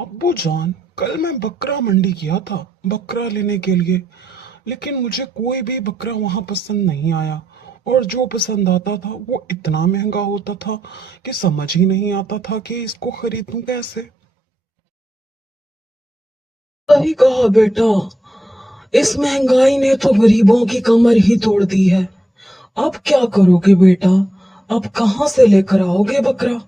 अब्बू जान, कल मैं बकरा मंडी गया था बकरा लेने के लिए। लेकिन मुझे कोई भी बकरा वहां पसंद नहीं आया। और जो पसंद आता था वो इतना महंगा होता था कि समझ ही नहीं आता था कि इसको खरीदूं कैसे। सही कहा बेटा। इस महंगाई ने तो गरीबों की कमर ही तोड़ दी है। अब क्या करोगे बेटा? अब कहाँ से लेकर आओगे बकरा?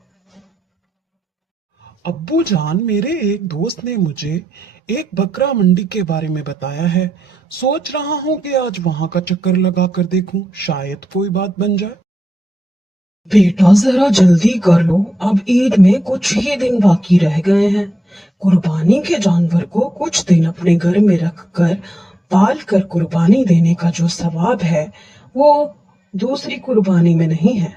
अब्बू जान, मेरे एक दोस्त ने मुझे एक बकरा मंडी के बारे में बताया है। सोच रहा हूँ कि आज वहां का चक्कर लगा कर देखूं, शायद कोई बात बन जाए। बेटा जरा जल्दी कर लो, अब ईद में कुछ ही दिन बाकी रह गए हैं। कुर्बानी के जानवर को कुछ दिन अपने घर में रखकर पाल कर कुर्बानी देने का जो सवाब है, वो दूसरी कुर्बानी में नहीं है।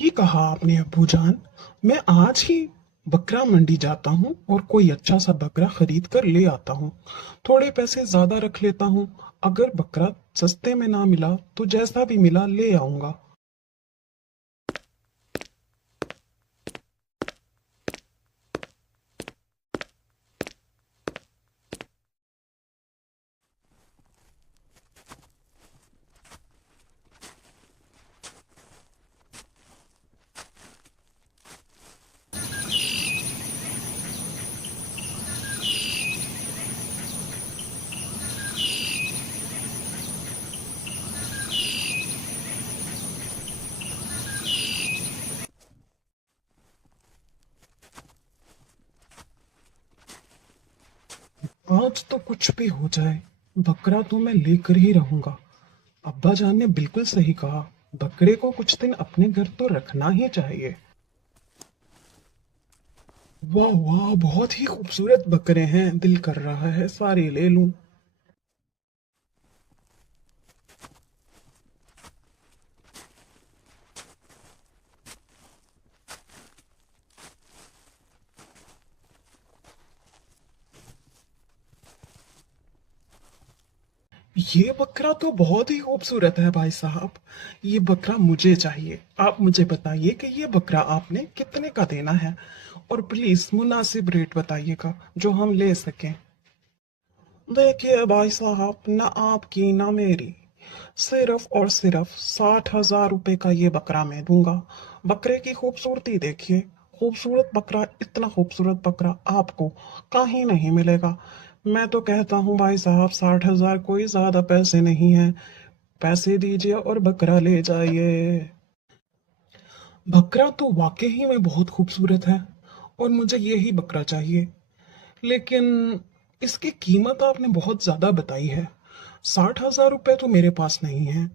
ये कहा आपने अब्बू जान। मैं आज ही बकरा मंडी जाता हूँ और कोई अच्छा सा बकरा खरीद कर ले आता हूँ। थोड़े पैसे ज्यादा रख लेता हूँ। अगर बकरा सस्ते में ना मिला तो जैसा भी मिला ले आऊंगा। आज तो कुछ भी हो जाए, बकरा तो मैं लेकर ही रहूंगा। अब्बा जान ने बिल्कुल सही कहा। बकरे को कुछ दिन अपने घर तो रखना ही चाहिए। वाह वाह, बहुत ही खूबसूरत बकरे हैं, दिल कर रहा है सारे ले लूं। ये बकरा तो बहुत ही खूबसूरत है भाई साहब। ये बकरा मुझे चाहिए। आप मुझे बताइए कि ये बकरा आपने कितने का देना है। और प्लीज मुनासिब रेट बताइएगा जो हम ले सकें। देखिए भाई साहब, ना आपकी ना मेरी, सिर्फ और सिर्फ 60,000 रुपए का ये बकरा मैं दूंगा। बकरे की खूबसूरती देखिए। खूबसूरत बकरा, इतना खूबसूरत बकरा आपको कहीं नहीं मिलेगा। मैं तो कहता हूँ भाई साहब, 60,000 कोई ज्यादा पैसे नहीं है। पैसे दीजिए और बकरा ले जाइए। बकरा तो वाकई में बहुत खूबसूरत है और मुझे यही बकरा चाहिए। लेकिन इसकी कीमत आपने बहुत ज्यादा बताई है। 60,000 रुपये तो मेरे पास नहीं है।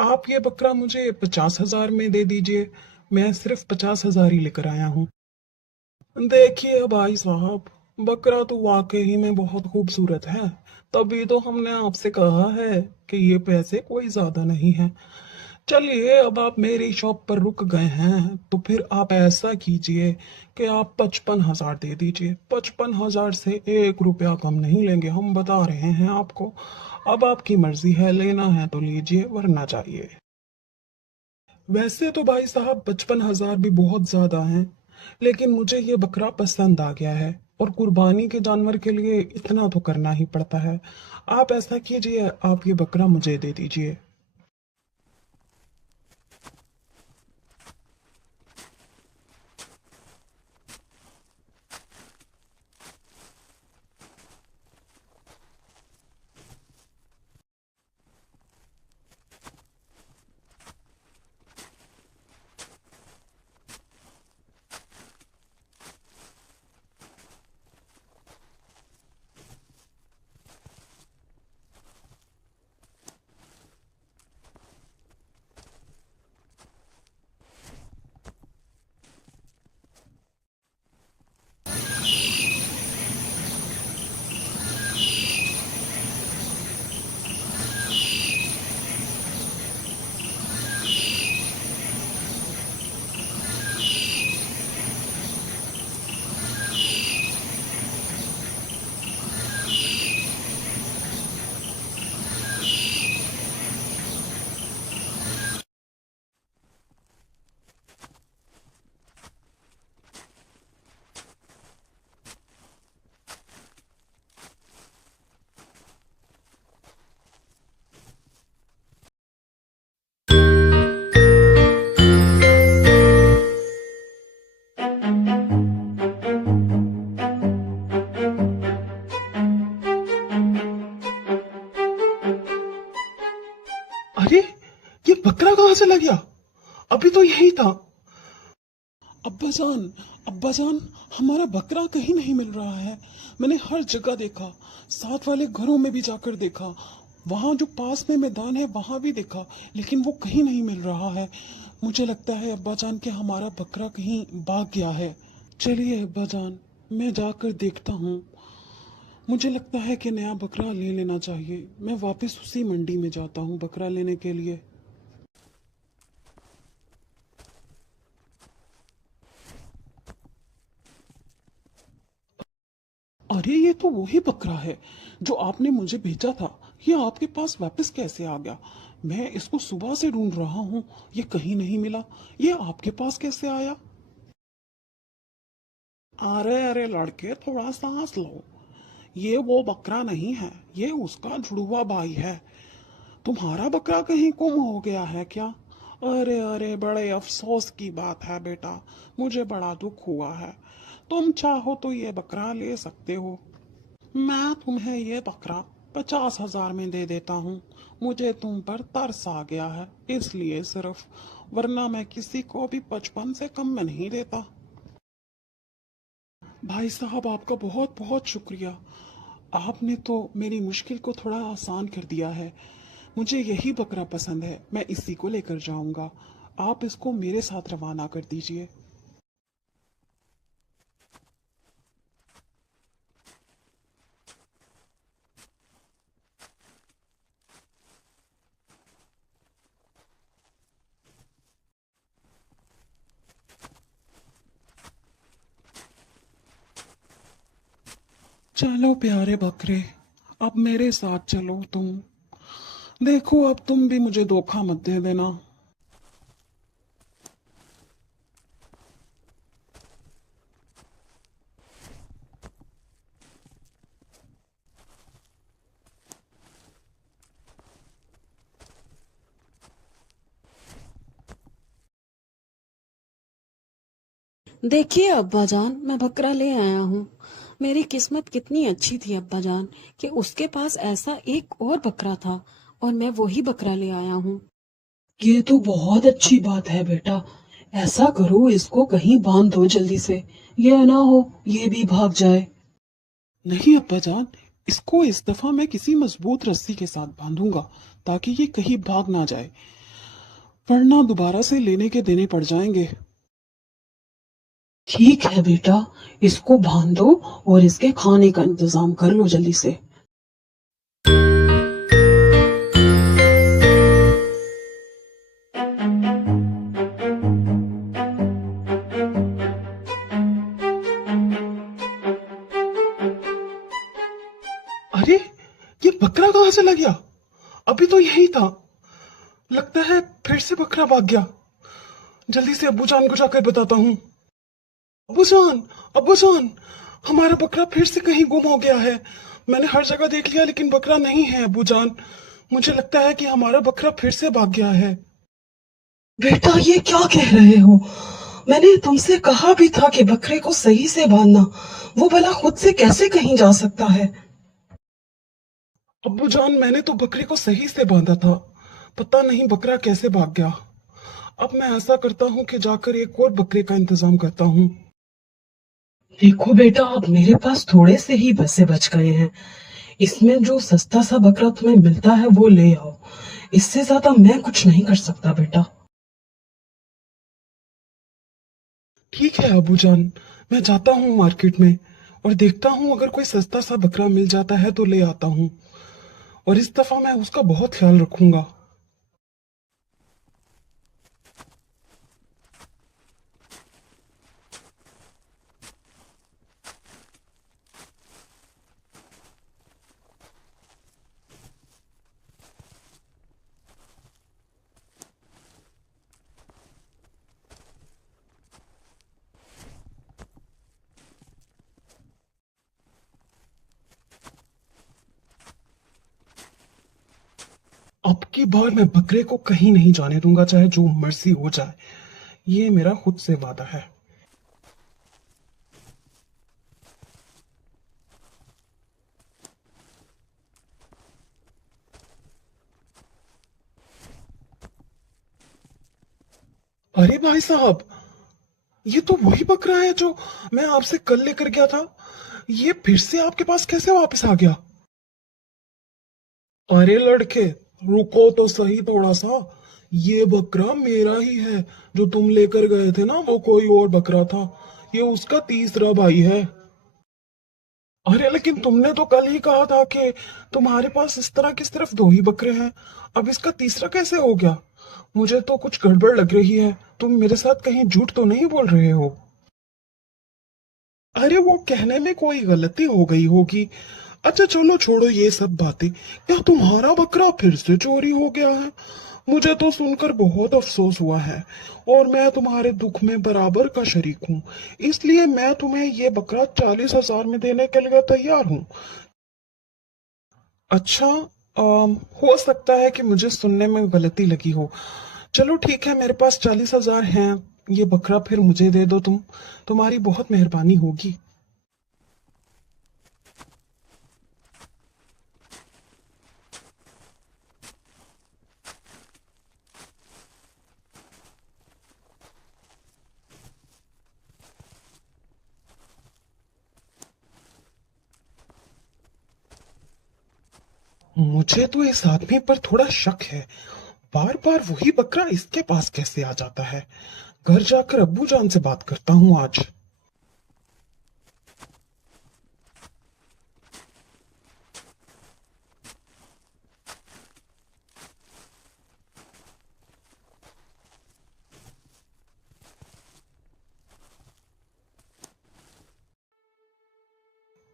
आप ये बकरा मुझे 50,000 में दे दीजिए। मैं सिर्फ 50,000 ही लेकर आया हूँ। देखिए भाई साहब, बकरा तो वाकई में बहुत खूबसूरत है। तभी तो हमने आपसे कहा है कि ये पैसे कोई ज्यादा नहीं है। चलिए, अब आप मेरी शॉप पर रुक गए हैं तो फिर आप ऐसा कीजिए कि आप 55,000 दे दीजिए। 55,000 से 1 रुपया कम नहीं लेंगे, हम बता रहे हैं आपको। अब आपकी मर्जी है, लेना है तो लीजिए वरना चाहिए। वैसे तो भाई साहब 55,000 भी बहुत ज्यादा हैं, लेकिन मुझे ये बकरा पसंद आ गया है। और कुर्बानी के जानवर के लिए इतना तो करना ही पड़ता है। आप ऐसा कीजिए, आप ये बकरा मुझे दे दीजिए। चला गया? अभी तो यही था। अब्बाजान, अब्बाजान, हमारा बकरा कहीं नहीं मिल रहा है। मैंने हर जगह देखा, साथ वाले घरों में भी जाकर देखा, वहां जो पास में मैदान है वहां भी देखा, लेकिन वो कहीं नहीं मिल रहा है। मुझे लगता है अब्बाजान कि हमारा बकरा कहीं भाग गया है। चलिए अब्बाजान, मैं जाकर देखता हूँ। मुझे लगता है कि नया बकरा ले लेना चाहिए। मैं वापस उसी मंडी में जाता हूँ बकरा लेने के लिए। अरे ये तो वही बकरा है जो आपने मुझे भेजा था। ये आपके पास वापस कैसे आ गया? मैं इसको सुबह से ढूंढ रहा हूँ, ये कहीं नहीं मिला। ये आपके पास कैसे आया? अरे अरे लड़के, थोड़ा सांस लो। ये वो बकरा नहीं है, ये उसका जुड़वा भाई है। तुम्हारा बकरा कहीं गुम हो गया है क्या? अरे अरे, बड़े अफसोस की बात है बेटा, मुझे बड़ा दुख हुआ है। तुम चाहो तो ये बकरा ले सकते हो। मैं तुम्हें ये बकरा 50,000 में दे देता हूँ। मुझे तुम पर तरस आ गया है इसलिए सिर्फ, वरना मैं किसी को भी 55 से कम में नहीं देता। भाई साहब, आपका बहुत बहुत शुक्रिया। आपने तो मेरी मुश्किल को थोड़ा आसान कर दिया है। मुझे यही बकरा पसंद है, मैं इसी को लेकर जाऊंगा। आप इसको मेरे साथ रवाना कर दीजिए। चलो प्यारे बकरे, अब मेरे साथ चलो तुम। देखो अब तुम भी मुझे धोखा मत दे देना। देखिए अब्बाजान, मैं बकरा ले आया हूँ। मेरी किस्मत कितनी अच्छी थी अब्बाजान कि उसके पास ऐसा एक और बकरा था और मैं वही बकरा ले आया हूँ। ये तो बहुत अच्छी बात है बेटा। ऐसा करो, इसको कहीं बांध दो जल्दी से। ये ना हो ये भी भाग जाए। नहीं अब्बाजान, इसको इस दफा मैं किसी मजबूत रस्सी के साथ बांधूंगा ताकि ये कहीं भाग ना जाए, वरना दोबारा से लेने के देने पड़ जाएंगे। ठीक है बेटा, इसको बांध दो और इसके खाने का इंतजाम कर लो जल्दी से। अरे, ये बकरा कहाँ चला गया? अभी तो यही था। लगता है फिर से बकरा भाग गया। जल्दी से अब्बू जान को जाकर बताता हूँ। अब्बू जान, अब्बू जान, हमारा बकरा फिर से कहीं गुम हो गया है। मैंने हर जगह देख लिया लेकिन बकरा नहीं है अब्बू जान। मुझे लगता है कि हमारा बकरा फिर से भाग गया है। बेटा ये क्या कह रहे हो? मैंने तुमसे कहा भी था कि बकरे को सही से बांधना। वो भला खुद से कैसे कहीं जा सकता है? अब्बू जान, मैंने तो बकरे को सही से बांधा था। पता नहीं बकरा कैसे भाग गया। अब मैं ऐसा करता हूँ कि जाकर एक और बकरे का इंतजाम करता हूँ। देखो बेटा, अब मेरे पास थोड़े से ही पैसे बच गए हैं। इसमें जो सस्ता सा बकरा तुम्हें मिलता है वो ले आओ। इससे ज्यादा मैं कुछ नहीं कर सकता बेटा। ठीक है अब्बू जान, मैं जाता हूँ मार्केट में और देखता हूँ अगर कोई सस्ता सा बकरा मिल जाता है तो ले आता हूँ। और इस दफा मैं उसका बहुत ख्याल रखूंगा। अब की बार मैं बकरे को कहीं नहीं जाने दूंगा, चाहे जो मर्जी हो जाए। ये मेरा खुद से वादा है। अरे भाई साहब, ये तो वही बकरा है जो मैं आपसे कल लेकर गया था। ये फिर से आपके पास कैसे वापस आ गया? अरे लड़के, रुको तो सही थोड़ा सा। ये बकरा मेरा ही है। जो तुम लेकर गए थे ना, वो कोई और बकरा था। ये उसका तीसरा भाई है। अरे लेकिन तुमने तो कल ही कहा था कि तुम्हारे पास इस तरह के सिर्फ दो ही बकरे हैं। अब इसका तीसरा कैसे हो गया? मुझे तो कुछ गड़बड़ लग रही है। तुम मेरे साथ कहीं झूठ तो नहीं बोल रहे हो? अरे वो कहने में कोई गलती हो गई होगी। अच्छा चलो छोड़ो ये सब बातें। क्या तुम्हारा बकरा फिर से चोरी हो गया है? मुझे तो सुनकर बहुत अफसोस हुआ है, और मैं तुम्हारे दुख में बराबर का शरीक हूँ। इसलिए मैं तुम्हें ये बकरा 40,000 में देने के लिए तैयार हूँ। अच्छा, हो सकता है कि मुझे सुनने में गलती लगी हो। चलो ठीक है, मेरे पास 40,000 हैं। ये बकरा फिर मुझे दे दो तुम। तुम्हारी बहुत मेहरबानी होगी। मुझे तो इस आदमी पर थोड़ा शक है। बार बार वही बकरा इसके पास कैसे आ जाता है? घर जाकर अब्बू जान से बात करता हूँ आज।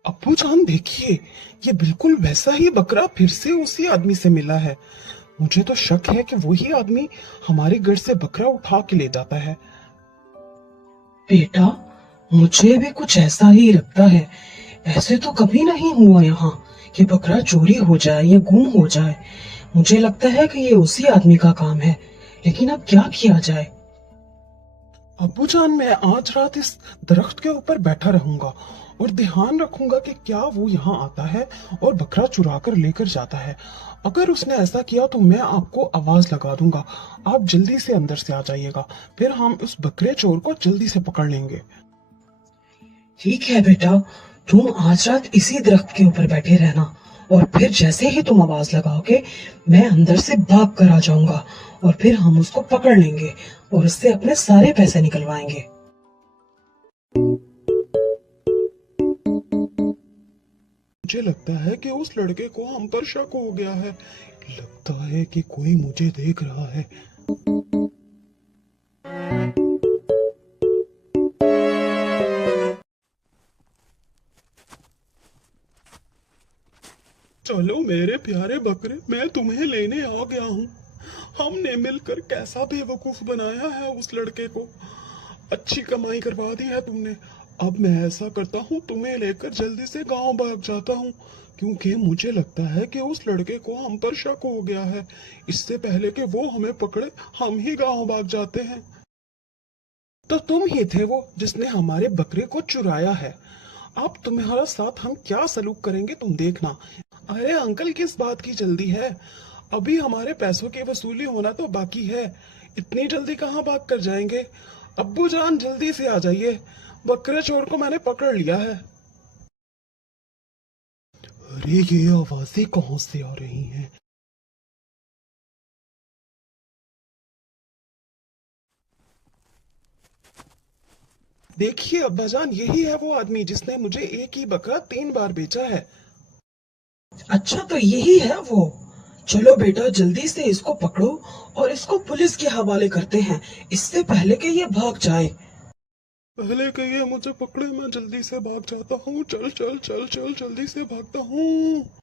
अब्बू जान देखिए, ये बिल्कुल वैसा ही बकरा फिर से उसी आदमी से मिला है। मुझे तो शक है कि वही आदमी हमारे घर से बकरा उठा के ले जाता है। बेटा, मुझे भी कुछ ऐसा ही लगता है। ऐसे तो कभी नहीं हुआ यहाँ कि बकरा चोरी हो जाए या गुम हो जाए। मुझे लगता है कि ये उसी आदमी का काम है। लेकिन अब क्या किया जाए? अब्बू जान, मैं आज रात इस दरख्त के ऊपर बैठा रहूंगा और ध्यान रखूंगा कि क्या वो यहाँ आता है और बकरा चुरा कर लेकर जाता है। अगर उसने ऐसा किया तो मैं आपको आवाज लगा दूंगा। आप जल्दी से अंदर से आ जाइएगा, फिर हम उस बकरे चोर को जल्दी से पकड़ लेंगे। ठीक है बेटा, तुम आज रात इसी दरख्त के ऊपर बैठे रहना, और फिर जैसे ही तुम आवाज लगाओगे मैं अंदर से भाग कर आ जाऊंगा, और फिर हम उसको पकड़ लेंगे और उससे अपने सारे पैसे निकलवाएंगे। मुझे लगता है कि उस लड़के को हम पर शक हो गया है। लगता है कि कोई मुझे देख रहा है। चलो मेरे प्यारे बकरे, मैं तुम्हें लेने आ गया हूँ। हमने मिलकर कैसा बेवकूफ बनाया है उस लड़के को। अच्छी कमाई करवा दी है तुमने। अब मैं ऐसा करता हूँ, तुम्हें लेकर जल्दी से गांव भाग जाता हूँ, क्योंकि मुझे लगता है कि उस लड़के को हम पर शक हो गया है। इससे पहले कि वो हमें पकड़े, हम ही गांव भाग जाते हैं। तो तुम ही थे वो जिसने हमारे बकरे को चुराया है। अब तुम्हारा साथ हम क्या सलूक करेंगे तुम देखना। अरे अंकल, किस बात की जल्दी है? अभी हमारे पैसों की वसूली होना तो बाकी है। इतनी जल्दी कहाँ भाग कर जाएंगे? अब्बू जान जल्दी से आ जाइए, बकरे चोर को मैंने पकड़ लिया है। अरे ये आवाजें कहाँ से आ रही हैं? देखिए अब्बाजान, यही है वो आदमी जिसने मुझे एक ही बकरा 3 बार बेचा है। अच्छा, तो यही है वो। चलो बेटा, जल्दी से इसको पकड़ो और इसको पुलिस के हवाले करते हैं, इससे पहले कि ये भाग जाए। पहले कहिए मुझे पकड़े, मैं जल्दी से भाग जाता हूँ। चल चल चल चल, जल्दी से भागता हूँ।